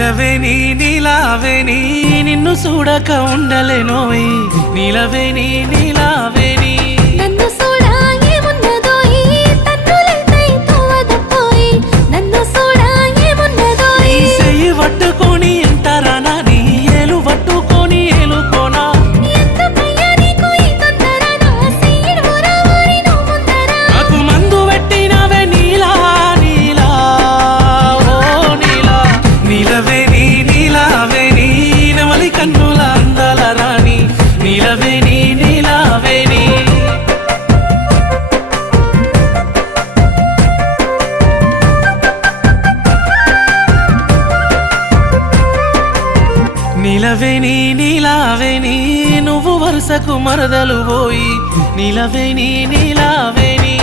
నిలవేని నీలావేని నిన్ను చూడక ఉండలేనోయ్ నిలవేని నీలావేని నన్ను చూడా ఏమున్నదోయ్ తన్నులైతే తోవదపోయ్ నన్ను చూడా ఏమున్నదోయ్ నీ చెయ్యి పట్టుకొని ఎంతరానా నీ ఏలు పట్టుకొని ఏలుకోనా ఎందుకయ్యా నీకు ఈ తొందర నా సీడు ఊరవారి నువ్వు ముందర నాకు మందు పెట్టినవే నీలా నీలా ఓ నీలా నీలవేని నీలావేని నవలి కన్నుల అందాల రాణి నీలవేని నీలావేని నీలవేని నీలావేని నువ్వు వరుసకు మరదలు పోయి నీలవేని నీలావేని